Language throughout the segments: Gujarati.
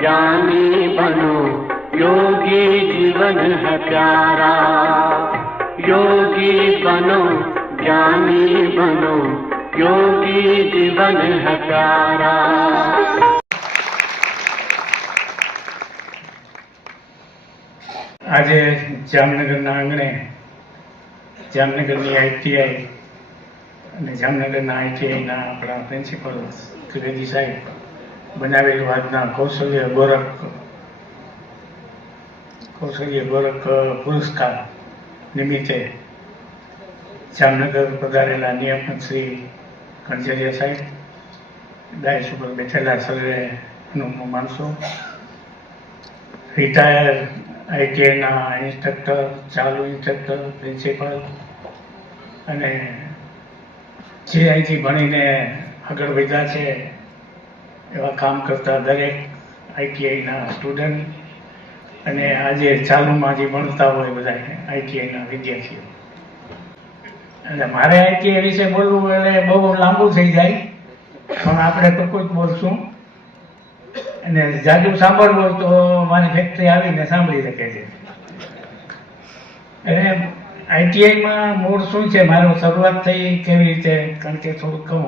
ज्ञानी बनो, योगी जीवन है प्यारा। योगी बनो, ज्ञानी बनो, योगी जीवन है प्यारा। आज जामनगरना आंगणे जामनगरनी ITI અને જામનગરના ITIના આપણા પ્રિન્સિપલ ત્રિવેદી સાહેબ બનાવેલું આજના કૌશલ્ય ગોરખ પુરસ્કાર નિમિત્તે જામનગર પધારેલા નિયામક શ્રી કણઝરિયા સાહેબ, ડાયસ ઉપર બેઠેલા સર્વે અનુભવ માણસો, રિટાયર ITIના ઇન્સ્ટ્રક્ટર, ચાલુ ઇન્સ્ટ્રક્ટર, પ્રિન્સિપલ અને જે અહીંથી ભણીને આગળ વધ્યા છે એવા કામ કરતા દરેક ITIના સ્ટુડન્ટ અને આજે ચાલુમાં જે ભણતા હોય બધા ITIના વિદ્યાર્થીઓ. એટલે મારે ITI વિશે બોલવું એટલે બહુ લાંબુ થઈ જાય, પણ આપણે ટૂંકું જ બોલશું. અને જાજુ સાંભળવું હોય તો મારી ફેક્ટરી આવીને સાંભળી શકે છે. એટલે ITIમાં મૂળ શું છે, મારું શરૂઆત થઈ કેવી રીતે, કારણ કે થોડુંક કહું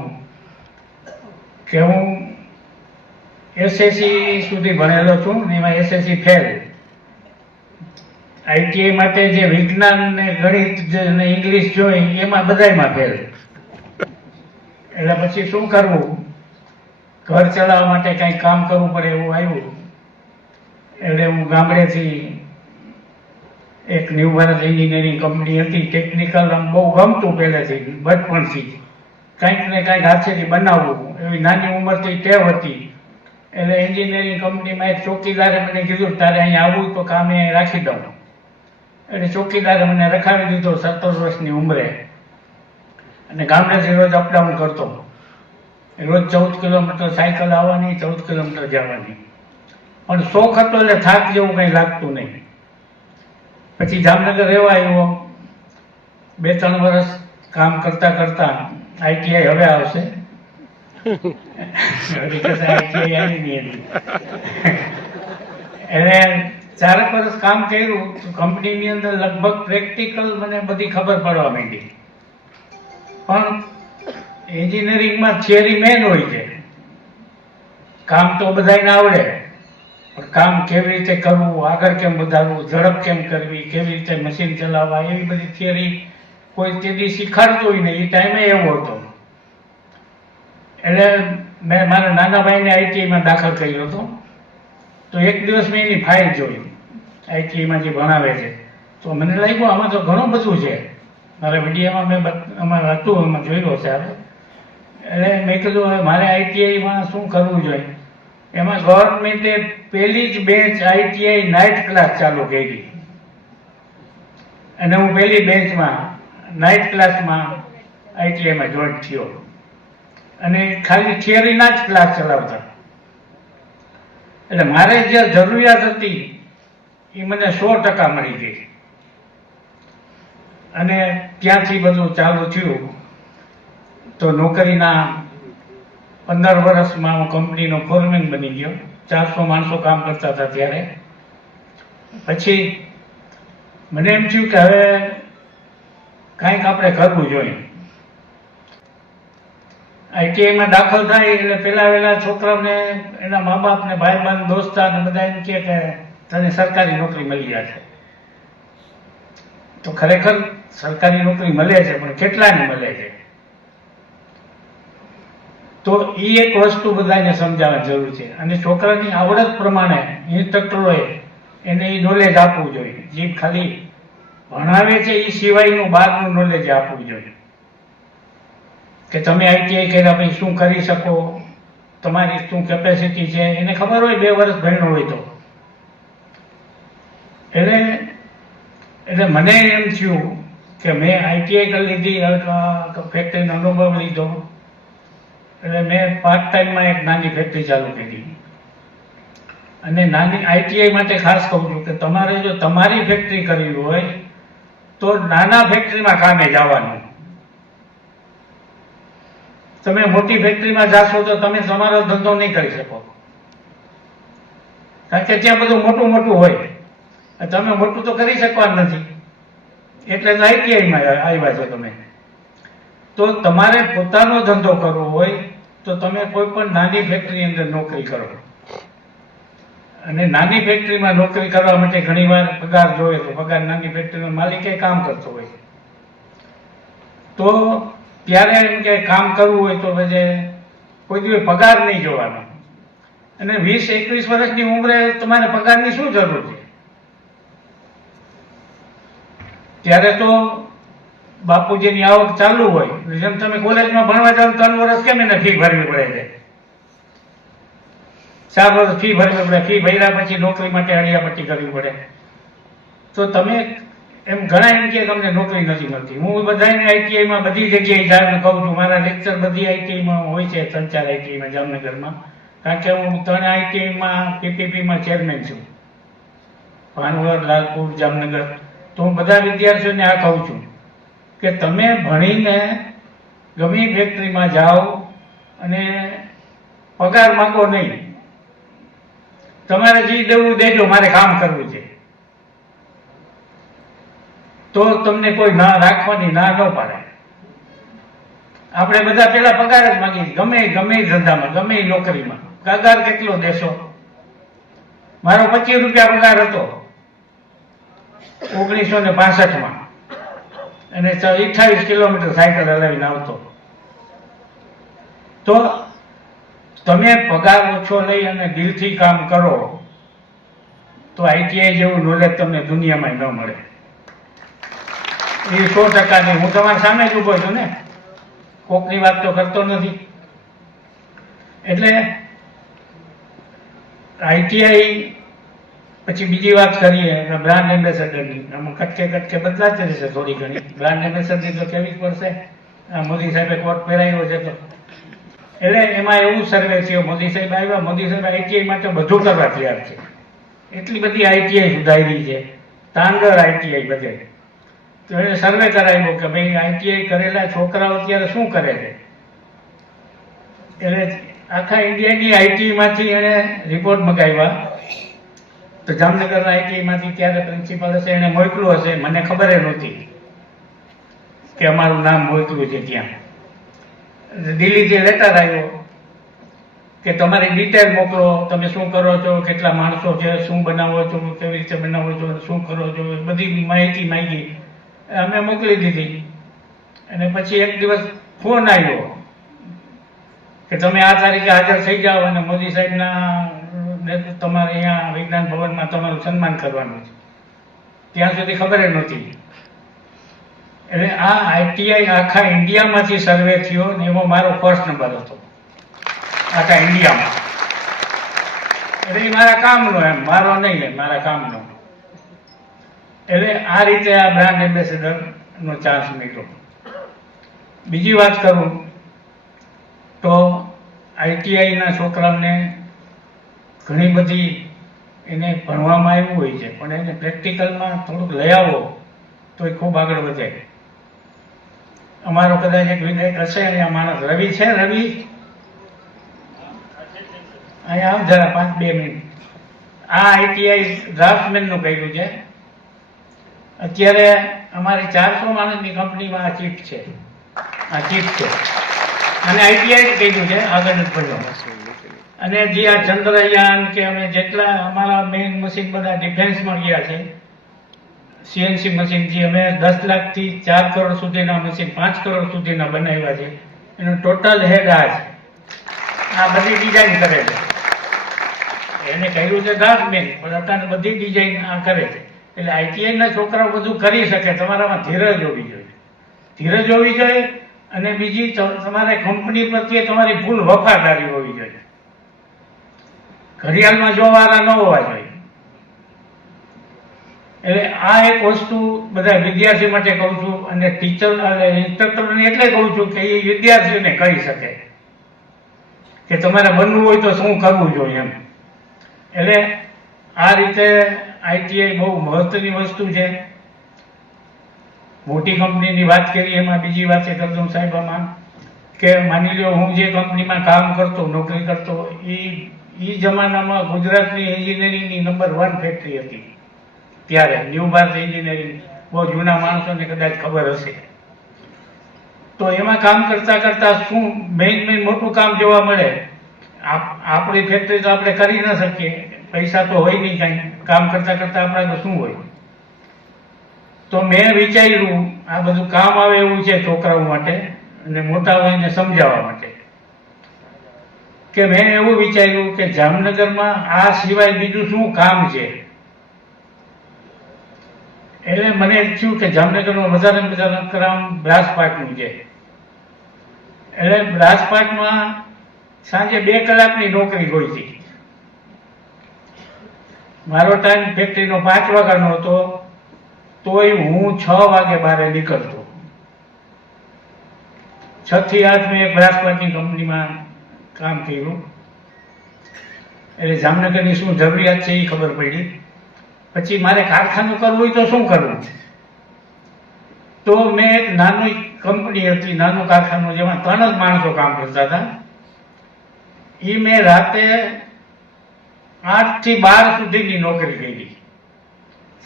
કે હું SSC સુધી ભણેલો છું ને એમાં SSC ફેલ. ITI માટે જે વિજ્ઞાન ને ગણિત ને ઇંગ્લિશ જોઈ એમાં બધાયમાં ફેલ. એટલે પછી શું કરવું, ઘર ચલાવવા માટે કંઈક કામ કરવું પડે એવું આવ્યું. એટલે હું ગામડેથી એક ન્યૂ ભારત એન્જિનિયરિંગ કંપની હતી, ટેકનિકલ આમ બહુ ગમતું પહેલેથી, બચપણથી કંઈક ને કંઈક હાથેથી બનાવવું એવી નાની ઉંમરથી ટેવ હતી. એટલે એન્જિનિયરિંગ કંપનીમાં એક ચોકીદારે મને કીધું તારે અહીંયા આવવું તો કામે રાખી દઉં. એટલે ચોકીદારે મને રખાવી દીધો 17 વર્ષની ઉંમરે, અને ગામડેથી રોજ અપડાઉન કરતો. રોજ 14 કિલોમીટર સાયકલ આવવાની, 14 કિલોમીટર જવાની. પણ શોખ હતો એટલે થાક જેવું કંઈ લાગતું નહીં. પછી જામનગર રહેવા આવ્યો, 2-3 વર્ષ કામ કરતા કરતા ITI હવે આવશે એટલે 4 વર્ષ કામ કર્યું. કંપનીની અંદર લગભગ પ્રેક્ટિકલ મને બધી ખબર પડવા માંડી. પણ એન્જિનિયરિંગમાં થિયરી મેન હોય છે, કામ તો બધાને આવડે, પણ કામ કેવી રીતે કરવું, આગળ કેમ વધારવું, ઝડપ કેમ કરવી, કેવી રીતે મશીન ચલાવવા, એવી બધી થિયરી કોઈ તેથી શીખાડતું હોય ને એ ટાઈમે એવો હતો. એટલે મેં મારા નાના ભાઈને ITIમાં દાખલ કર્યો હતો. તો એક દિવસ મેં એની ફાઇલ જોઈ, ITIમાં જે ભણાવે છે. તો મને લાગ્યું આમાં તો ઘણું બધું છે. મારા વિડીયોમાં મેં અમારે હતું એમાં જોયું હશે આપણે. એટલે મેં કીધું હવે મારે ITIમાં શું કરવું જોઈએ. એમાં ગવર્મેન્ટે પહેલી જ બેન્ચ ITI નાઇટ ક્લાસ ચાલુ કરી, અને હું પહેલી બેન્ચમાં નાઇટ ક્લાસમાં ITIમાં જોઈન થયો. અને ખાલી થિયરીના જ ક્લાસ ચલાવતા. એટલે મારે જે જરૂરિયાત હતી એ મને 100% મળી ગઈ. અને ત્યાંથી બધું ચાલુ થયું. તો નોકરીના 15 વર્ષમાં હું કંપનીનો ફોરમેન બની ગયો. 400 માણસો કામ કરતા હતા ત્યારે. પછી મને એમ થયું કે હવે કાંઈક આપણે કરવું જોઈએ. ITIમાં દાખલ થાય એટલે પહેલા છોકરાઓને એના મા બાપને ભાઈબંધ દોસ્તાર ને બધા એમ કહે કે તને સરકારી નોકરી મળી જશે. તો ખરેખર સરકારી નોકરી મળે છે, પણ કેટલાને મળે છે? તો એ એક વસ્તુ બધાને સમજાવવાની જરૂર છે. અને છોકરાની આવડત પ્રમાણે ઇન્સ્ટ્રક્ટરોએ એને એ નોલેજ આપવું જોઈએ. જે ખાલી ભણાવે છે એ સિવાયનું બહારનું નોલેજ આપવું જોઈએ. કે તમે ITI કર્યા પછી શું કરી શકો, તમારી શું કેપેસિટી છે, એને ખબર હોય 2 વર્ષ ભણ્યો હોય તો. એટલે મને એમ થયું કે મેં ITI કરી લીધી, ફેક્ટરીનો અનુભવ લીધો. એટલે મેં પાર્ટ ટાઈમમાં એક નાની ફેક્ટરી ચાલુ કરી. અને નાની ITI માટે ખાસ કહું છું કે તમારે જો તમારી ફેક્ટરી કરવી હોય તો નાના ફેક્ટરીમાં કામે જવાનું. તમે મોટી ફેક્ટરીમાં જાશો તો તમે તમારો ધંધો નહીં કરી શકો. કારણ કે ત્યાં બધું મોટું મોટું હોય, તમે મોટું તો કરી શકવાના નથી, એટલે તો આઈટીઆઈમાં આવ્યા છો તમે. તો તમારે પોતાનો ધંધો કરવો હોય તો તમે કોઈ પણ નાની ફેક્ટરી અંદર નોકરી કરો, અને નાની ફેક્ટરીમાં નોકરી કરવા માટે ઘણીવાર પગાર જોઈએ, તો પગાર નાની ફેક્ટરીનો માલિક કામ કરતો હોય, તો ત્યારે એમ કે કામ કરવું હોય તો પછી કોઈ દિવસ પગાર નહીં જોવાનો. અને 20-21 વર્ષની ઉંમરે તમારે પગારની શું જરૂર છે? ત્યારે તો બાપુજીની આવક ચાલુ હોય, જેમ તમે કોલેજમાં ભણવા જાવ 3 વર્ષ કેમ એને ફી ભરવી પડે છે, 4 વર્ષ ફી ભરવી પડે, ફી ભર્યા પછી નોકરી માટે અડિયાપટ્ટી કરવી પડે. તો તમે એમ ઘણા એમ કે તમને નોકરી નથી મળતી. હું બધાને આઈટીઆઈમાં બધી જગ્યાએ જાણને કહું છું, મારા લેક્ચર બધી આઈટીઆઈમાં હોય છે, 3-4 આઈટીઆઈમાં જામનગરમાં, કારણ કે હું 3 આઈટીઆઈમાં પીપીપીમાં ચેરમેન છું, ભાનવડ, લાલપુર, જામનગર. તો હું બધા વિદ્યાર્થીઓને આ કહું છું કે તમે ભણીને ગમે ફેક્ટરીમાં જાઓ અને પગાર માંગો નહીં, તમારે જે દેવું દેજો, મારે કામ કરવું છે, તો તમને કોઈ ના રાખવાની ના ન પાડે. આપણે બધા પેલા પગાર જ માંગીએ, ગમે ધંધામાં, ગમે નોકરીમાં. પગાર કેટલો દેશો? મારો 25 રૂપિયા પગાર હતો 1965માં, અને 28 કિલોમીટર સાયકલ હલાવીને આવતો. તો તમે પગાર ઓછો લઈ અને દિલથી કામ કરો તો આઈટીઆઈ જેવું નોલેજ તમને દુનિયામાં ન મળે. એ 100%. હું તમારી સામે જ ઉભો છું ને, કોકની વાત તો કરતો નથી. એટલે આઈટીઆઈ પછી બીજી વાત કરીએ બ્રાન્ડ એમ્બેસેડરની. આમાં કટકે બદલાતી રહેશે થોડી ઘણી. બ્રાન્ડ એમ્બેસેડર તો કેવી પડશે, મોદી સાહેબે કોટ પહેરાવ્યો છે તો. એટલે એમાં એવું સર્વે થયો, મોદી સાહેબ આવ્યા, મોદી સાહેબ આઈટીઆઈ માટે બધું કરવા તૈયાર છે. એટલી બધી આઈટીઆઈ સુધારી છે, તાંડર આઈટીઆઈ બધે. તો એને સર્વે કરાવ્યો કે ભાઈ આઈટીઆઈ કરેલા છોકરાઓ અત્યારે શું કરે છે. એટલે આખા ઇન્ડિયાની આઈટીમાંથી એને રિપોર્ટ મગાવ્યા. તો જામનગરના આઈટીઆઈમાંથી ત્યારે પ્રિન્સિપાલ હશે એને મોકલું હશે, મને ખબર નહોતી કે અમારું નામ મોકલું છે ત્યાં. દિલ્હીથી લેટર આવ્યો કે તમારી ડિટેલ મોકલો, તમે શું કરો છો, કેટલા માણસો છે, શું બનાવો છો, કેવી રીતે બનાવો છો, શું કરો છો, બધી માહિતી માંગી. અમે મોકલી દીધી. અને પછી એક દિવસ ફોન આવ્યો કે તમે આ તારીખે હાજર થઈ જાઓ અને મોદી સાહેબના તમારે અહીંયા વિજ્ઞાન ભવનમાં તમારું સન્માન કરવાનું છે. ત્યાં સુધી ખબર નહોતી. એટલે આ આઈટીઆઈ આખા ઇન્ડિયામાંથી સર્વે થયો ને એમાં મારો ફર્સ્ટ નંબર હતો આખા ઇન્ડિયામાં. એટલે એ મારા કામનો, એમ મારો નહીં, એમ મારા કામનો. એટલે આ રીતે આ બ્રાન્ડ એમ્બેસેડરનો ચાન્સ મળ્યો. બીજી વાત કરું તો આઈટીઆઈના છોકરાઓને ઘણી બધી એને ભણવામાં આવ્યું હોય છે, પણ એને પ્રેક્ટિકલમાં થોડુંક લઈ આવો તો એ ખૂબ આગળ વધે. અમારો કદાચ એક વિદ્યાર્થી હશે, અહીંયા માણસ રવિ છે, રવિ અહીંયા આવ જરા 5-2 મિનિટ. આ આઈટીઆઈ ડ્રાફ્ટમેનનું કર્યું છે. અત્યારે અમારી 400 માણસની કંપનીમાં આ ચીફ છે, આ ચીફ છે. અને આઈટીઆઈ કર્યું છે, આગળ જ ભણ્યો. અને જે આ ચંદ્રયાન કે અમે જેટલા અમારા મેઇન મશીન બધા ડિફેન્સમાં ગયા છે, સીએનસી મશીન જે અમે 10 લાખથી 4 કરોડ સુધીના મશીન, 5 કરોડ સુધીના બનાવ્યા છે, એનું ટોટલ હેડ આ છે. આ બધી ડિઝાઇન કરે છે. એને કહ્યું છે ડ્રાફ્ટમેન, પણ અત્યારે બધી ડિઝાઇન આ કરે છે. એટલે આઈટીઆઈના છોકરાઓ બધું કરી શકે. તમારામાં ધીરજ હોવી જોઈએ, ધીરજ હોવી જોઈએ. અને બીજી તમારે કંપની પ્રત્યે તમારી ફૂલ વફાદારી હોવી જોઈએ. ઘડિયાળમાં જોવાના ન હોવા જોઈએ. એટલે આ એક વસ્તુ બધા વિદ્યાર્થી માટે કહું છું, અને ટીચર ઇન્સ્ટ્રક્ટરને એટલે કહું છું કે એ વિદ્યાર્થીઓને કહી શકે કે તમારે બનવું હોય તો શું કરવું જોઈએ એમ. એટલે આ રીતે આઈટીઆઈ બહુ મહત્વની વસ્તુ છે. મોટી કંપનીની વાત કરી, એમાં બીજી વાત છે કરદમ સાહેબ, આમાં કે માની લો હું જે કંપનીમાં કામ કરતો, નોકરી કરતો, એ ઈ જમાનામાં ગુજરાતની એન્જિનિયરિંગની નંબર 1 ફેક્ટરી હતી ત્યારે. ન્યૂ ભારત એન્જિનિયરિંગ, બહુ જૂના માણસોને કદાચ ખબર હશે. તો એમાં કામ કરતા કરતા શું મેઇન મોટું કામ જોવા મળે. આપણી ફેક્ટરી તો આપણે કરી ન શકીએ, પૈસા તો હોય નહીં કાંઈ. કામ કરતા કરતા આપણે તો શું હોય. તો મેં વિચાર્યું આ બધું કામ આવે એવું છે છોકરાઓ માટે અને મોટા હોય એને સમજાવવા માટે, કે મેં એવું વિચાર્યું કે જામનગરમાં આ સિવાય બીજું શું કામ છે. એટલે મને થયું કે જામનગરમાં વધારે વધારે કામ બ્રાસપાટનું છે. એટલે બ્રાસપાટમાં સાંજે 2 કલાકની નોકરી હોય છે. મારો ટાઈમ ફેક્ટરીનો 5 વાગ્યાનો હતો, તોય હું 6 વાગે બહાર નીકળતો. 6 થી 8 મેં એક બ્રાસપાટની કંપનીમાં કામ કર્યું. એટલે જામનગરની શું જરૂરિયાત છે એ ખબર પડી. પછી મારે કારખાનું કરવું હોય તો શું કરવું. તો મેં એક નાની કંપની હતી, નાનું કારખાનું, જેમાં 3 જ માણસો કામ કરતા હતા. એ મેં રાતે 8 થી 12 સુધીની નોકરી કરી.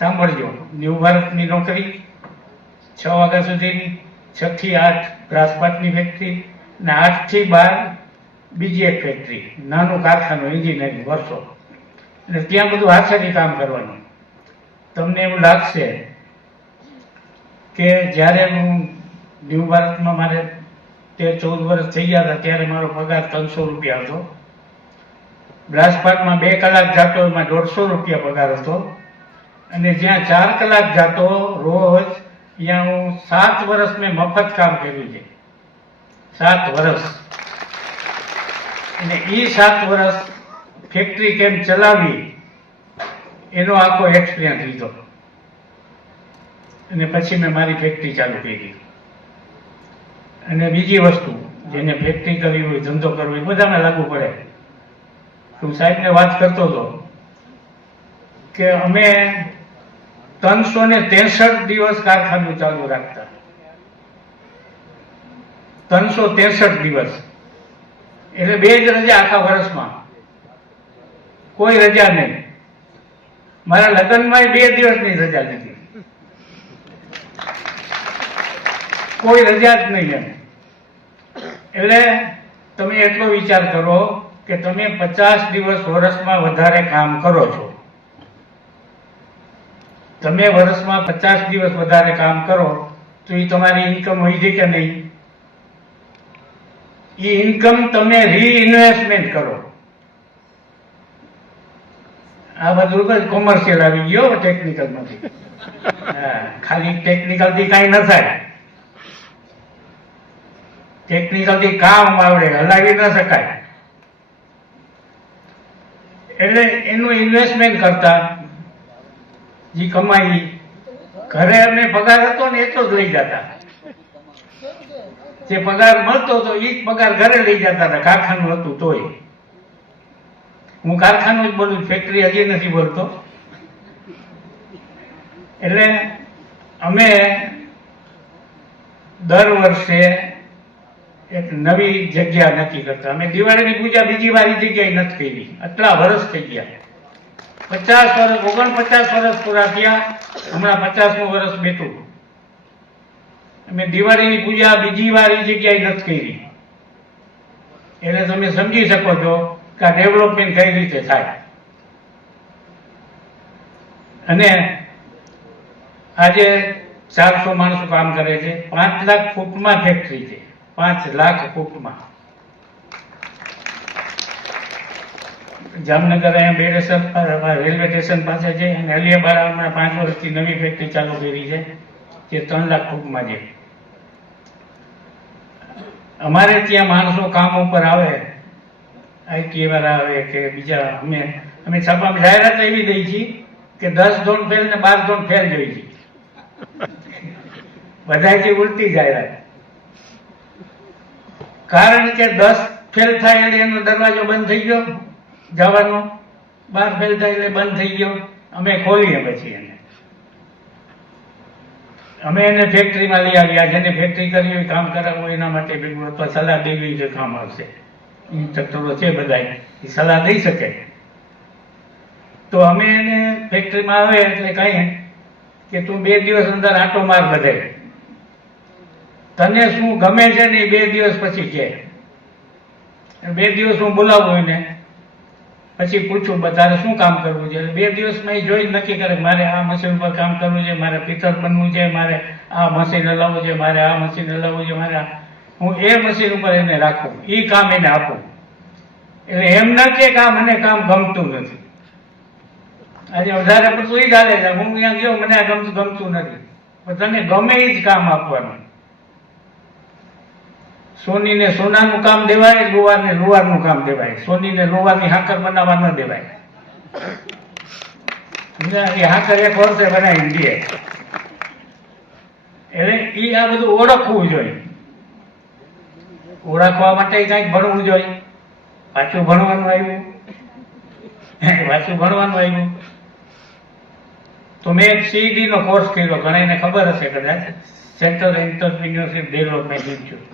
સાંભળજો, ન્યૂ ભારતની નોકરી 6 વાગ્યા સુધીની, 6 થી 8 બ્રાસપાટની ફેક્ટરી, ને 8 થી 12 બીજી એક ફેક્ટરી, નાનું કારખાનું, એન્જિનિયરિંગ વર્ષો. એટલે ત્યાં બધું હાથેથી કામ કરવાનું. તમને એવું લાગશે કે જ્યારે હું ન્યૂ ભારતમાં મારે 13-14 વર્ષ થઈ ગયા હતા ત્યારે મારો પગાર 300 રૂપિયા હતો. બ્રાસપાટમાં 2 કલાક જતો એમાં 150 રૂપિયા પગાર હતો. અને જ્યાં 4 કલાક જતો રોજ, ત્યાં હું 7 વર્ષ મેં મફત કામ કર્યું છે. 7 વર્ષ. અને એ 7 વર્ષ ફેક્ટરી કેમ ચલાવી એનો આખો એક્સપિરિયન્સ લીધો. અને પછી મેં મારી ફેક્ટરી ચાલુ કરી. અને બીજી વસ્તુ, જેને ફેક્ટરી કરવી હોય, ધંધો કરવો હોય, બધાને લાગુ પડે. હું સાહેબને વાત કરતો હતો કે અમે 363 દિવસ કારખાનું ચાલુ રાખતા. 363 દિવસ. એટલે 2 જ રજા આખા વર્ષમાં, કોઈ રજા નહીં. મારા લગ્નમાં 2 દિવસની રજા નથી, કોઈ રજા જ નહીં એમ. એટલે તમે એટલો વિચાર કરો કે તમે 50 દિવસ વર્ષમાં વધારે કામ કરો છો. તમે વર્ષમાં 50 દિવસ વધારે કામ કરો તો એ તમારી ઇન્કમ હોય છે કે નહીં? એ ઇન્કમ તમે રીઇન્વેસ્ટમેન્ટ કરો. આ બધું કોમર્શિયલ આવી ગયો, ટેકનિકલ માંથી. ખાલી ટેકનિકલ થી કઈ ન થાય. ટેકનિકલ થી કામ આવડે, હલાવી ન શકાય. એટલે એનું ઇન્વેસ્ટમેન્ટ કરતા જે કમાઈ, ઘરે અમે પગાર હતો ને એટલો જ લઈ જતા. જે પગાર મળતો હતો એ જ પગાર ઘરે લઈ જતા હતા. કારખાનું હતું તોય. હું કારખાનું જ બોલું, ફેક્ટરી હજી નથી બોલતો. એટલે અમે દર વર્ષે એક નવી જગ્યા નક્કી કરતા. અમે દિવાળીની પૂજા બીજી વાર એ જગ્યાએ નથી કરી. આટલા વર્ષ થઈ ગયા. 50 વર્ષ, 49 વર્ષ પૂરા થયા. હમણાં 50મું વર્ષ બેઠું. અમે દિવાળીની પૂજા બીજી વાર એ જગ્યાએ નથી કરી. એટલે તમે સમજી શકો છો કે આ ડેવલપમેન્ટ કઈ રીતે થાય. અને આજે 400 માણસો કામ કરે છે. 5 લાખ ફૂટમાં ફેક્ટરી છે. 5 લાખ ફૂટમાં. જામનગર અહીંયા બેડેસર રેલવે સ્ટેશન પાસે છે. અને અલિયાબારામાં 5 વર્ષથી નવી ફેક્ટરી ચાલુ કરી છે, જે 3 લાખ ફૂટમાં છે. અમારે ત્યાં માણસો કામ ઉપર આવે, આઈટી વાળા આવે કે બીજા, અમે છાપામાં જાહેરાત એવી દઈ છીએ કે 10 ધોન ફેલ ને 12 ધોન ફેલ જોઈ છે. બધાથી ઉલટી જાહેરાત. કારણ કે 10 ફેલ થાય એટલે એનો દરવાજો બંધ થઈ ગયો જવાનો, 12 ફેલ થાય એટલે બંધ થઈ ગયો. અમે ખોલીએ પછી એને. અમે એને ફેક્ટરીમાં લઈ આવ્યા. જેને ફેક્ટરી કરી હોય, કામ કરાવવું એના માટે ભેગું, અથવા સલાહ દેવી જે કામ આવશે. ઇન્સ્ટ્રક્ટરો છે બધા, એ સલાહ દઈ શકે. તો અમે એને ફેક્ટરીમાં આવે એટલે કહીએ કે તું 2 દિવસ અંદર આંટો માર બધે, તને શું ગમે છે ને એ 2 દિવસ પછી કે. 2 દિવસ હું બોલાવું એને, પછી પૂછું તારે શું કામ કરવું છે. 2 દિવસમાં એ જોઈ નક્કી કરે મારે આ મશીન પર કામ કરવું છે, મારે પિત્તળ બનવું છે, મારે આ મશીન હલાવવું છે, મારે આ મશીન હલાવવું છે, મારે હું એ મશીન ઉપર એને રાખું, એ કામ એને આપું. એટલે એમ ન કે આ મને કામ ગમતું નથી. આજે વધારે પડતું એ ચાલે છે, હું અહીંયા ગયો મને આ ગમતું નથી, પણ તને ગમે એ જ કામ આપવાનું. સોનીને સોનાનું કામ દેવાય, લુહારને લુહારનું કામ દેવાય. સોનીને લુહારની હાકર બનાવવા ન દેવાય. એ હાકર 1 વર્ષે બનાવી દે. એટલે એ આ બધું ઓળખવું જોઈએ. ઓળખવા માટે કંઈક ભણવું જોઈએ. પાછું ભણવાનું આવ્યું. તો મેં એક CED નો કોર્સ કર્યો, ઘણાને ખબર હશે કદાચ, સેન્ટ્રલ એન્ટરપ્રિન્યોરશિપ ડેવલપમેન્ટ ઇન્સ્ટિટ્યૂટ.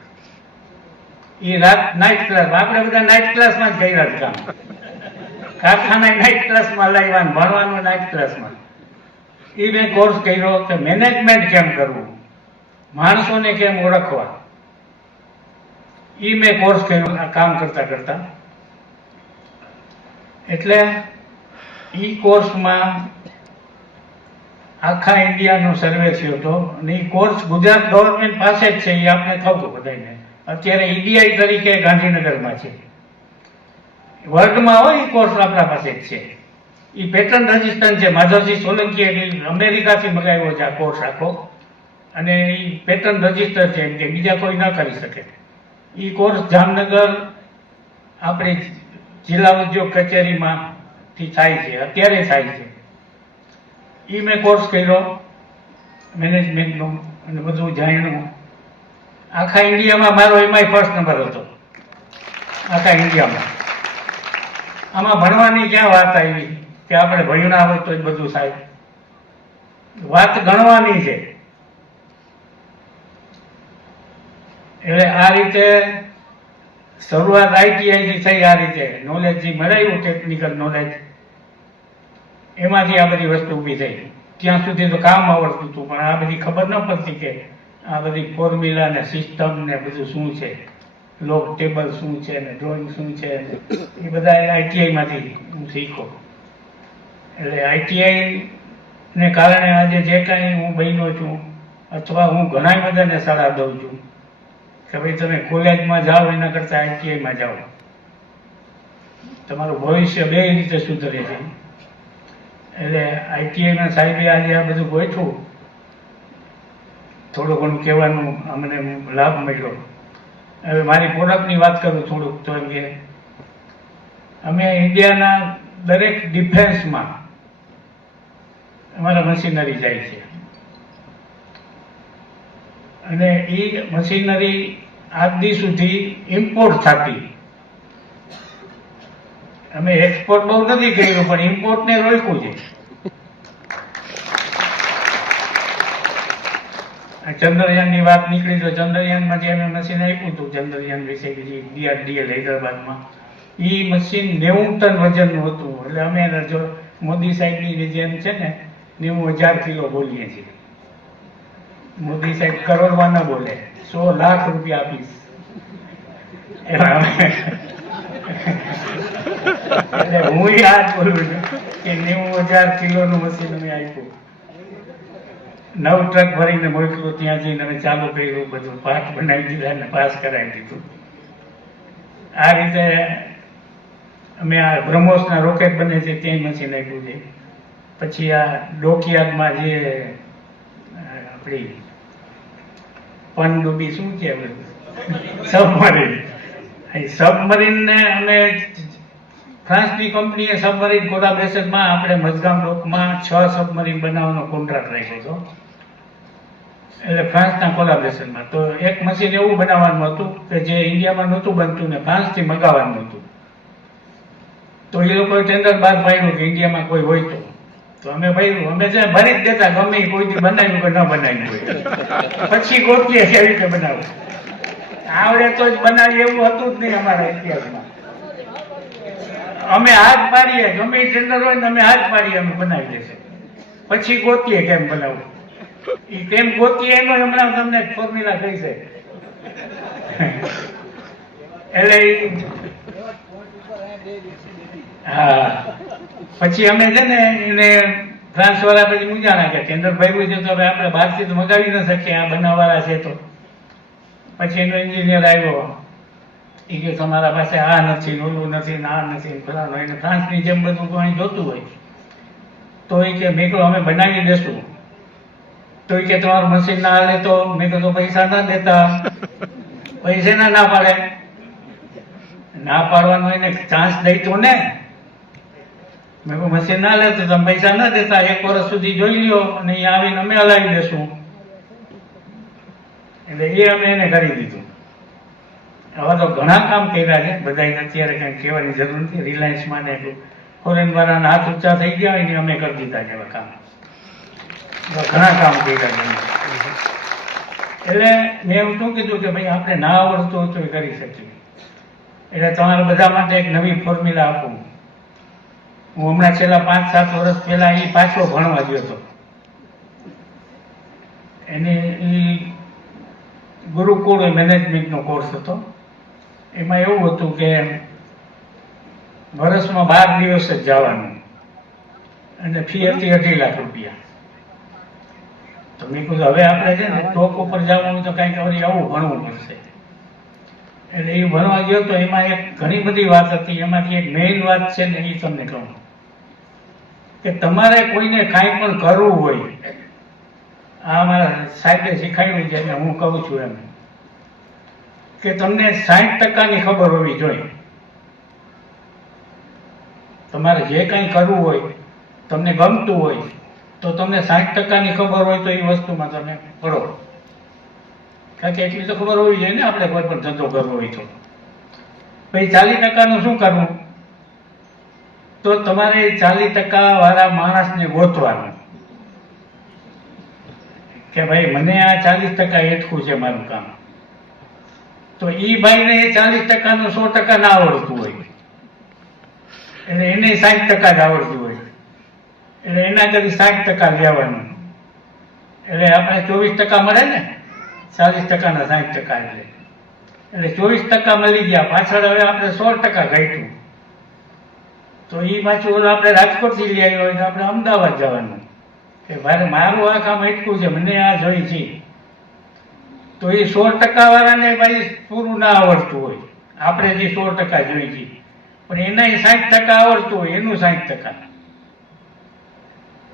એ નાઇટ ક્લાસ, આપણે બધા નાઇટ ક્લાસમાં જ કર્યા કામ. કારખાના નાઇટ ક્લાસમાં લાવ્યા, ભણવાનું નાઇટ ક્લાસમાં. એ મેં કોર્સ કર્યો કે મેનેજમેન્ટ કેમ કરવું, માણસોને કેમ ઓળખવા. એ મેં કોર્સ કર્યો આ કામ કરતા. એટલે એ કોર્સમાં આખા ઇન્ડિયાનો સર્વે થયો હતો અને એ કોર્સ ગુજરાત ગવર્મેન્ટ પાસે જ છે. એ આપણે થવું બધાને. અત્યારે EDI તરીકે ગાંધીનગરમાં છે. વર્લ્ડમાં હોય એ કોર્સ આપણા પાસે જ છે. એ પેટર્ન રજિસ્ટર છે. માધવજી સોલંકીએ અમેરિકાથી મંગાવ્યો છે આ કોર્સ આખો, અને એ પેટર્ન રજિસ્ટર છે, એમ કે બીજા કોઈ ન કરી શકે. એ કોર્સ જામનગર આપણી જિલ્લા ઉદ્યોગ કચેરીમાંથી થાય છે, અત્યારે થાય છે. એ મેં કોર્સ કર્યો મેનેજમેન્ટનો અને બધું જાણ્યું. આખા ઇન્ડિયામાં મારો એમાંય ફર્સ્ટ નંબર હતો, આખા ઇન્ડિયામાં. આમાં ભણવાની ક્યાં વાત આવી કે આપણે ભણ્યું ના હોય તો જ બધું થાય. વાત ગણવાની છે. એટલે આ રીતે શરૂઆત ITI થી થઈ. આ રીતે નોલેજ જે મળાયું, ટેકનિકલ નોલેજ, એમાંથી આ બધી વસ્તુ ઊભી થઈ. ત્યાં સુધી તો કામ આવડતું હતું, પણ આ બધી ખબર ન પડતી કે આ બધી ફોર્મ્યુલા ને સિસ્ટમ ને બધું શું છે, લોગ ટેબલ શું છે ને ડ્રોઈંગ શું છે, એ બધા ITI માંથી હું શીખો. એટલે ITI ને કારણે આજે જે કાંઈ હું બન્યો છું, અથવા હું ઘણા બધાને સલાહ દઉં છું કે ભાઈ તમે કોલેજમાં જાઓ એના કરતાં ITIમાં જાઓ, તમારું ભવિષ્ય 2 રીતે સુધરે છે. એટલે ITIના સાહેબે આજે આ બધું ગોઠવું, થોડું ઘણું કહેવાનું અમને લાભ મળ્યો. હવે મારી પ્રોડક્ટની વાત કરું થોડુંક, તો એમ કે અમે ઇન્ડિયાના દરેક ડિફેન્સમાં અમારા મશીનરી જાય છે, અને એ મશીનરી આજ દી સુધી ઇમ્પોર્ટ થતી. અમે એક્સપોર્ટ બહુ નથી કર્યું, પણ ઇમ્પોર્ટને રોક્યું છે. ચંદ્રયાનની વાત નીકળી તો ચંદ્રયાનમાંથી અમે મશીન આપ્યું હતું, ચંદ્રયાન વિશે DRDL હૈદરાબાદમાં. એ મશીન 90 ટન વજનનું હતું. એટલે અમે જો મોદી સાહેબની જેમ છે ને 90,000 કિલો બોલીએ છીએ. મોદી સાહેબ કરોડમાં ન બોલે, 100 લાખ રૂપિયા આપીશ. એટલે હું યાદ બોલું છું કે 90,000 કિલોનું મશીન અમે આપ્યું. 9 ટ્રક ભરીને મોકલું, ત્યાં જઈને અમે ચાલુ કર્યું, બધું પાઠ બનાવી દીધા અને પાસ કરાવી દીધું. આ રીતે અમે આ બ્રહ્મોસના રોકેટ બને છે ત્યાં મશીન આપ્યું છે. પછી આ ડોકિયાદમાં જે આપણી પનડુબી શું છે સબમરીન, સબમરીનને અમે ફ્રાન્સની કંપનીએ સબમરીન કોલાબરેશનમાં આપણે મઝગામ ડોકમાં 6 સબમરીન બનાવવાનો કોન્ટ્રાક્ટ રાખ્યો હતો. એટલે ફ્રાન્સના કોલાબરેશનમાં તો એક મશીન એવું બનાવવાનું હતું કે જે ઇન્ડિયામાં નહોતું બનતું ને ફ્રાન્સથી મંગાવવાનું હતું. તો એ લોકોએ ટેન્ડર બહાર પાડ્યું કે ઇન્ડિયામાં કોઈ હોય તો અમે ભર્યું. અમે છે ભરી જ દેતા, ગમે કોઈથી બનાવ્યું કે ન બનાવ્યું હોય, પછી ગોતીએ કેવી રીતે બનાવવું. આવડે તો જ બનાવી એવું હતું જ નહીં અમારા ઇતિહાસમાં. અમે હાથ પાડીએ, ગમે એ ટેન્ડર હોય ને અમે હાથ પાડીએ, અમે બનાવી દેશે. પછી ગોતીએ કેમ બનાવવું, એ કેમ ગોતીએ એનો હમણાં તમને ફોર્મ્યુલા કહી છે. એટલે હા, પછી અમે છે ને એને ફ્રાન્સ વાળા પછી મૂંઝાણા કે ટેન્ડર ભર્યું છે તો હવે આપણે બહારથી તો મગાવી ન શકીએ, આ બનાવવાળા છે તો. પછી એનો એન્જિનિયર આવ્યો, એ કે તમારા પાસે આ નથી, ઓલું નથી, આ નથી, ફલાણું. એને ફ્રાન્સની જેમ બધું કોઈ જોતું હોય તો એ કે મેં કહ્યું અમે બનાવી દેશું. તો એ કે તમારું મશીન ના હાલે તો? મેં કહ્યું પૈસા ના દેતા. પૈસા ના પાડે, ના પાડવાનો એને ચાન્સ દઈ તો ને. મેં કહ્યું મશીન ના લે તો તમે પૈસા ના દેતા, 1 વર્ષ સુધી જોઈ લ્યો અને અહીંયા આવીને અમે હલાવી દેશું. એટલે એ અમે એને કરી દીધું. હવે તો ઘણા કામ કર્યા છે બધા, અત્યારે કઈ કહેવાની જરૂર નથી. રિલાયન્સમાં ને ફોરેન વાળાના હાથ ઊંચા થઈ ગયા હોય ને અમે કરી દીધા છે એવા કામ. ઘણા કામ કર્યા છે. એટલે મેં એવું શું કીધું કે ભાઈ આપણે ના આવડતું હોય તો એ કરી શકીએ. એટલે તમારા બધા માટે એક નવી ફોર્મ્યુલા આપું. હું હમણાં છેલ્લા 5-7 વર્ષ પહેલા એ પાછો ભણવા ગયો હતો. એને એ ગુરુકુળ મેનેજમેન્ટનો કોર્સ હતો. એમાં એવું હતું કે વર્ષમાં 12 દિવસ જ જવાનું અને ફી હતી 2.5 લાખ રૂપિયા. તો મેં કીધું હવે આપણે છે ને ટોપ ઉપર જવાનું તો કંઈક હવે આવું ભણવું પડશે. એટલે એ ભણવા ગયો તો એમાં એક ઘણી બધી વાત હતી. એમાંથી એક મેઇન વાત છે ને એ તમને કહું કે તમારે કોઈને કાંઈ પણ કરવું હોય, આ મારા સાહેબે શીખાયું છે એટલે હું કહું છું એમ કે તમને 60%ની ખબર હોવી જોઈએ. તમારે જે કંઈ કરવું હોય, તમને ગમતું હોય તો તમને 60%ની ખબર હોય તો એ વસ્તુમાં તમે કરો. કારણ કે એટલી તો ખબર હોવી જોઈએ ને આપણે કોઈ પણ ધંધો કરવો હોય તો. પછી 40%નું શું કરવું? તો તમારે 40% વાળા માણસને ગોતવાનું કે ભાઈ મને આ 40% એઠું છે મારું કામ. તો ઈ ભાઈને એ 40%નું 100% ના આવડતું હોય, એટલે એને 60% જ આવડતું હોય, એટલે એના કરી 60% લેવાનું. એટલે આપણે 24% મળે ને, 40%ના 60%. એટલે 24% મળી ગયા. પાછળ હવે આપણે 100% ઘટ્યું. તો એ પાછું આપણે રાજકોટથી લઈ આવ્યો હોય તો આપણે અમદાવાદ જવાનું કે ભાઈ મારું આ કામ એટલું છે, મને આ જોઈ છે. તો એ 100% વાળાને ભાઈ પૂરું ના આવડતું હોય, આપણે જે 100% જોઈ છે, પણ એના 60% આવડતું હોય, એનું 60%.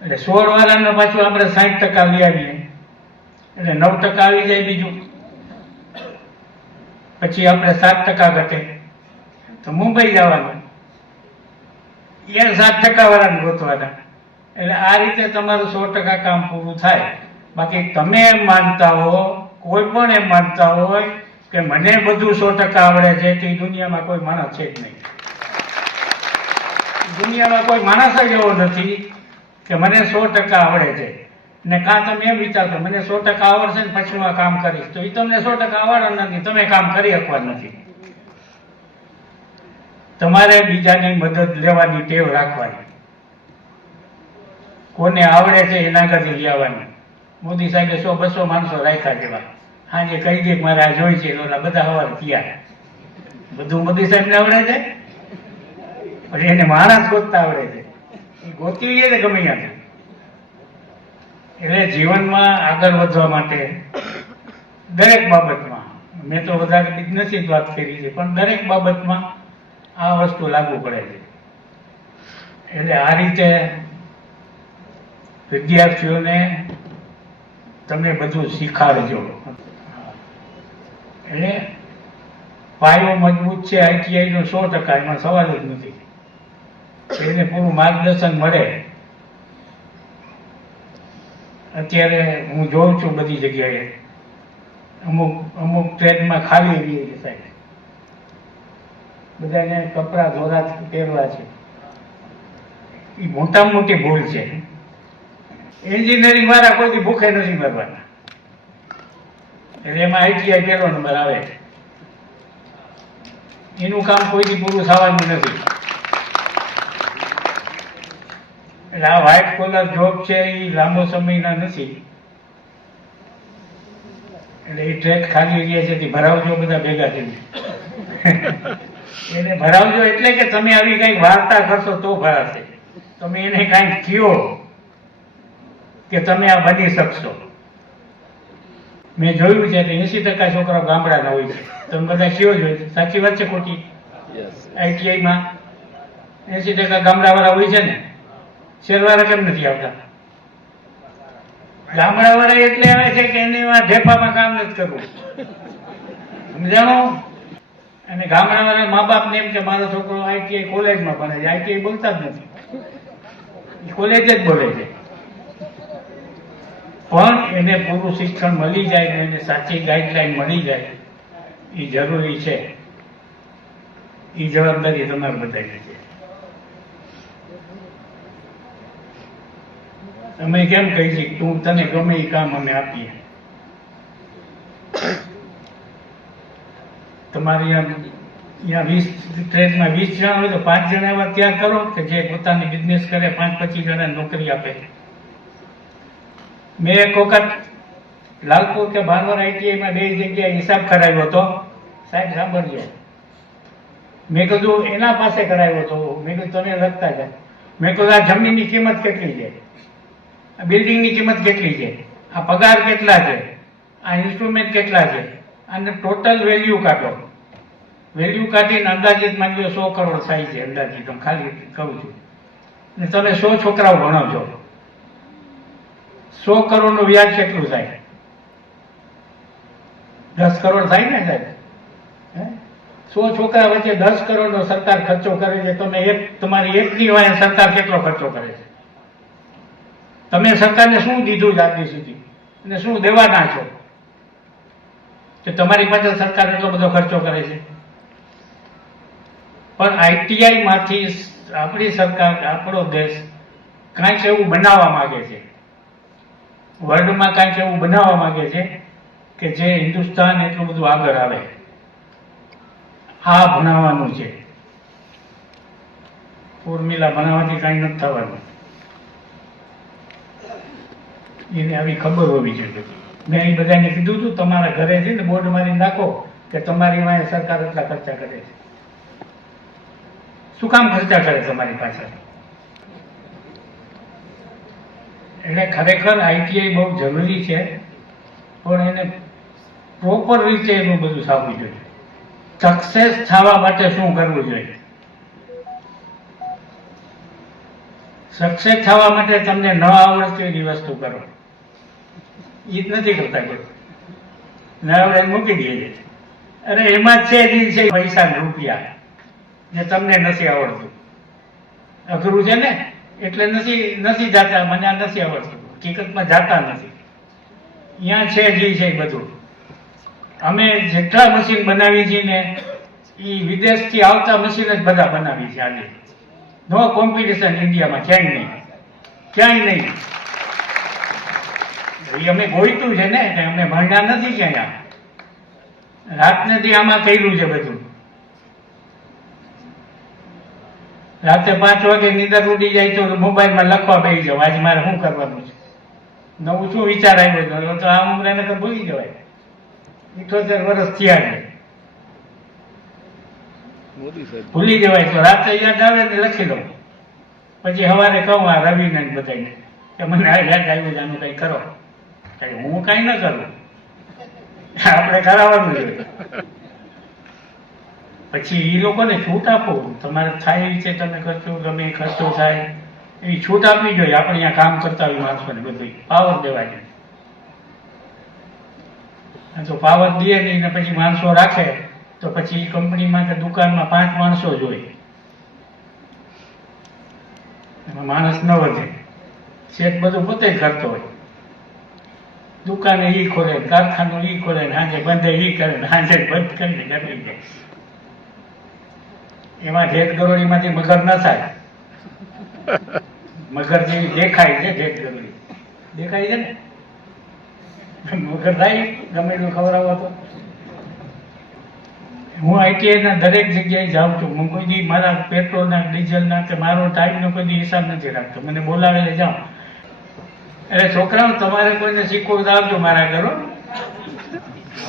એટલે 16 વાળાને પાછું આપણે 60% લઈ આવીએ એટલે 9% આવી જાય બીજું. પછી આપણે 7% ઘટે તો મુંબઈ જવાનું, એ 7% વાળાને ગોતવાના. એટલે આ રીતે તમારું 100% કામ પૂરું થાય. બાકી તમે એમ માનતા હો, કોઈ પણ એમ માનતા હોય કે મને બધું 100% આવડે છે, તો દુનિયામાં કોઈ માણસ છે જ નહીં. દુનિયામાં કોઈ માણસ જ એવો નથી કે મને 100% આવડે છે. ને કાં તમે એમ વિચારશો મને 100% આવડશે ને પછી હું આ કામ કરીશ, તો એ તમને 100% આવડવાનું નથી, તમે કામ કરી શકવા નથી. તમારે બીજાની મદદ લેવાની ટેવ રાખવાની. કોને આવડે છે એના આગળ લઈ આવવાની. મોદી સાહેબે 100-200 માણસો રાખ્યા જેવા. આજે કહી દે મારે આ જોઈ છે, ઓલા બધા હવાર થયા. બધું મોદી સાહેબને આવડે છે, પણ એને માણસ ગોતતા આવડે છે. એ ગોતી લઈએ ને ગમે ત્યાંથી. એટલે જીવનમાં આગળ વધવા માટે દરેક બાબતમાં, મેં તો વધારે બિઝનેસની જ વાત કરી છે, પણ દરેક બાબતમાં આ વસ્તુ લાગુ પડે છે. એટલે આ રીતે વિદ્યાર્થીઓને તમે બધું શીખાડજો. એટલે પાયો મજબૂત છે ITI નો 100%, એમાં સવાલ જ નથી. એને પૂરું માર્ગદર્શન મળે. અત્યારે હું જોઉં છું બધી જગ્યાએ અમુક ટ્રેનમાં ખાલી રહી છે સાહેબ, બધાને કપડા ધોરા પહેરવા છે. એ મોટામાં મોટી ભૂલ છે. એન્જિનિયરિંગ વાળા કોઈ ભૂખે નથી મરવાના, એટલે એમાં ITI 1લો નંબર આવે. એનું કામ કોઈથી પૂરું થવાનું નથી. એટલે આ વ્હાઇટ કોલર જોબ છે એ લાંબો સમયના નથી. એટલે એ ટ્રેક ખાલી રહ્યા છે ભરાવજો બધા ભેગા થઈને. એને ભરાવજો એટલે કે તમે આવી કઈક વાર્તા કરશો તો ભરાશે. તમે એને કઈક કહો કે તમે આ બની શકશો. મેં જોયું છે કે 80% છોકરાઓ ગામડાના હોય છે. તમે બધા કયો જોઈએ, સાચી વાત છે ખોટી? આઈટીઆઈમાં 80% ગામડાવાળા હોય છે ને, શહેરવાળા કેમ નથી આવતા? ગામડાવાળા એટલે આવે છે કે એને ઢેફામાં કામ નથી કરવું, સમજાણો? અને ગામડાવાળા મા બાપને એમ કે મારો છોકરો આઈટીઆઈ કોલેજમાં ભણે છે. આઈટીઆઈ બોલતા જ નથી, કોલેજ જ બોલે છે. પણ એને પૂરું શિક્ષણ મળી જાય ને એને સાચી ગાઈડલાઈન મળી જાય એ જરૂરી છે. એ જવાબદારી તમારે બધાની છે. અમે કેમ કહી છીએ તું તને ગમે એ કામ અમે આપીએ. તમારે અહીંયા 20 ટ્રેડમાં 20 જણા હોય તો 5 જણા એવા તૈયાર કરો કે જે પોતાની બિઝનેસ કરે, 5-25 જણા નોકરી આપે. મેં એક વખત લાલપુર કે ભાનવર આઈટીઆઈમાં 2 જગ્યાએ હિસાબ કરાવ્યો હતો. સાહેબ સાંભળજો, મેં કીધું એના પાસે કરાવ્યો હતો. મેં કીધું તમે લખતા જાય. મેં કીધું આ જમીનની કિંમત કેટલી છે, આ બિલ્ડિંગની કિંમત કેટલી છે, આ પગાર કેટલા છે, આ ઇન્સ્ટ્રુમેન્ટ કેટલા છે, અને ટોટલ વેલ્યુ કાઢો. વેલ્યુ કાઢીને અંદાજિત માની લો 100 કરોડ થાય છે અંદાજિત, હું ખાલી કહું છું. અને તમે 100 છોકરાઓ ભણાવજો, 100 કરોડનું વ્યાજ કેટલું થાય? 10 કરોડ થાય ને સાહેબ? 100 છોકરા વચ્ચે 10 કરોડનો સરકાર ખર્ચો કરે છે. તમે તમારી એકની વાય સરકાર કેટલો ખર્ચો કરે છે? તમે સરકારને શું દીધું છે આજ સુધી અને શું દેવાના છો કે તમારી પાસે સરકાર એટલો બધો ખર્ચો કરે છે? પણ આઈટીઆઈ માંથી આપણી સરકાર, આપણો દેશ કાંઈક એવું બનાવવા માંગે છે, વર્લ્ડમાં કાંઈક એવું બનાવવા માંગે છે કે જે હિન્દુસ્તાન એટલું બધું આગળ આવે. આ ભણાવવાનું છે. ફોર્મ્યુલા ભણાવવાથી કાંઈ નથી થવાનું. એને આવી ખબર હોવી જોઈએ. મેં એ બધાને કીધું હતું તમારા ઘરે જઈને બોર્ડ મારી નાખો કે તમારી વાંહે સરકાર એટલા ખર્ચા કરે છે. શું કામ ખર્ચા કરે તમારી પાસે? એટલે ખરેખર આઈટીઆઈ બહુ જરૂરી છે, પણ એને પ્રોપર રીતે એનું બધું થવું જોઈએ. સક્સેસ થવા માટે શું કરવું જોઈએ? સક્સેસ થવા માટે તમને ન આવડતી એવી વસ્તુ કરો. એ જ નથી કરતા કોઈ. ન આવડે મૂકી દે છે. અરે એમાં જ છે પૈસા રૂપિયા જે તમને નથી આવડતું. અઘરું છે ને એટલે નથી જાતા. મને આ નથી આવડતું, હકીકતમાં જાતા નથી. અહીંયા છે જે છે બધું. અમે જેટલા મશીન બનાવી છીએ ને એ વિદેશથી આવતા મશીન જ બધા બનાવી છે આજે. નો કોમ્પિટિશન ઇન્ડિયામાં ક્યાંય નહીં, ક્યાંય નહીં. એ અમે ગોઈતું છે ને, અમે ભણ્યા નથી ક્યાંય. રાતને દી આમાં કર્યું છે બધું. રાતે 5 વાગે નીંદર ઉડી જાય તો મોબાઈલમાં લખવા બેસી જાવ આજે મારે શું કરવાનું છે, નવું શું વિચાર આવ્યો તો આ ઉંમરે તો ભૂલી જવાય. 78 વર્ષ થયા છે, ભૂલી જવાય. તો રાતે યાદ આવે ને લખી દઉં, પછી સવારે કહું આ રવિને બધાને કે મને યાદ આવ્યું છે આનું કઈ કરો. હું કઈ ન કરું, આપણે કરાવવાનું જોઈએ. પછી એ લોકોને છૂટ આપો. તમારે થાય એ છે તમે કરશો, ગમે એ ખર્ચો થાય એવી છૂટ આપવી જોઈએ. આપણે અહીંયા કામ કરતા હોય માણસોને બધું પાવર દેવા જોઈએ. તો પાવર દે નહીં ને પછી માણસો રાખે તો પછી કંપનીમાં કે દુકાનમાં 5 માણસો જોઈએ, એમાં માણસ ન વધે. શેઠ બધું પોતે જ કરતો હોય. દુકાને ઈ ખોલે, કારખાનું ઈ ખોલે, સાંજે બંધે ઈ કરે, સાંજે બંધ કરીને નીકળી જાય. એમાં જેઠ ગરોળીમાંથી મગર ન થાય. મગર જેવી દેખાય છે જેઠ ગરોળી, દેખાય છે ને? મગર થાય ગમે એટલું ખવડાવો તો. હું ITI ના દરેક જગ્યાએ જાઉં છું. હું કોઈ દી મારા પેટ્રોલના ડીઝલના કે મારો ટાઈમનો કોઈ દી હિસાબ નથી રાખતો. મને બોલાવે એટલે જાઉં. એટલે છોકરાઓ તમારે કોઈને શીખવું તો આવજો મારા ઘરો.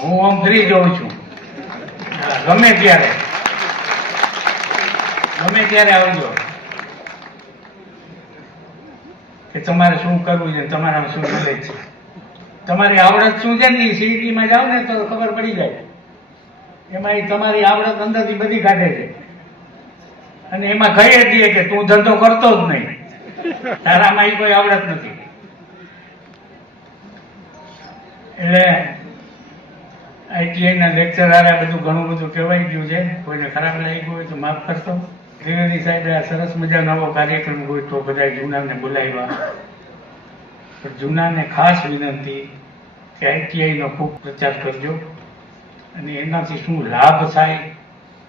હું આમ ફ્રી જોઉં છું. ગમે ત્યારે આવજો કે તમારે શું કરવું છે, તમારા શું નોલેજ છે, તમારી આવડત શું છે ને એ CET માં જાઓ ને તો ખબર પડી જાય. એમાં તમારી આવડત અંદરથી બધી કાઢે છે અને એમાં કહી દઈએ કે તું ધંધો કરતો જ નહીં, તારામાં કોઈ આવડત નથી. એટલે ITI ના લેક્ચર આ બધું ઘણું બધું કહેવાઈ ગયું છે. કોઈને ખરાબ લાગ્યું હોય તો માફ કરશો. ત્રિવેદી સાહેબે આ સરસ મજાનો નવો કાર્યક્રમ હોય તો બધા જૂનાને બોલાવ્યા. પણ જૂનાને ખાસ વિનંતી કે ITI નો ખૂબ પ્રચાર કરજો અને એનાથી શું લાભ થાય,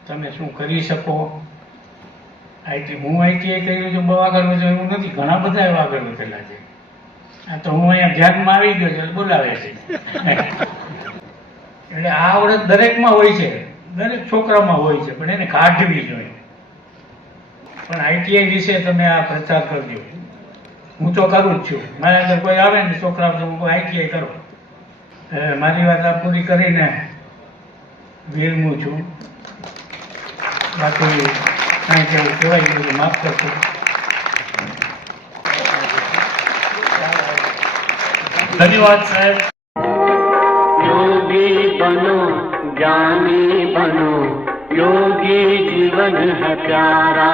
તમે શું કરી શકો. હું ITI કર્યું છું, બહુ આગળ વધ્યો એવું નથી. ઘણા બધા એવા આગળ વધેલા છે. આ તો હું અહીંયા ધ્યાનમાં આવી ગયો છે બોલાવે છે. એટલે આ આવડત દરેકમાં હોય છે, દરેક છોકરામાં હોય છે, પણ એને કાઢવી જોઈએ. પણ ITI વિશે તમે આ પ્રચાર કરજો. હું તો કરું જ છું. મારા અંદર કોઈ આવે ને છોકરા તો હું ITI કરો. મારી વાત આ પૂરી કરીને વિરમું છું. બાકી કાંઈ કેવું કહેવાય ગયું તો માફ કરશો. ધન્યવાદ સાહેબ. योगी बनो ज्ञानी बनो, योगी जीवन है प्यारा.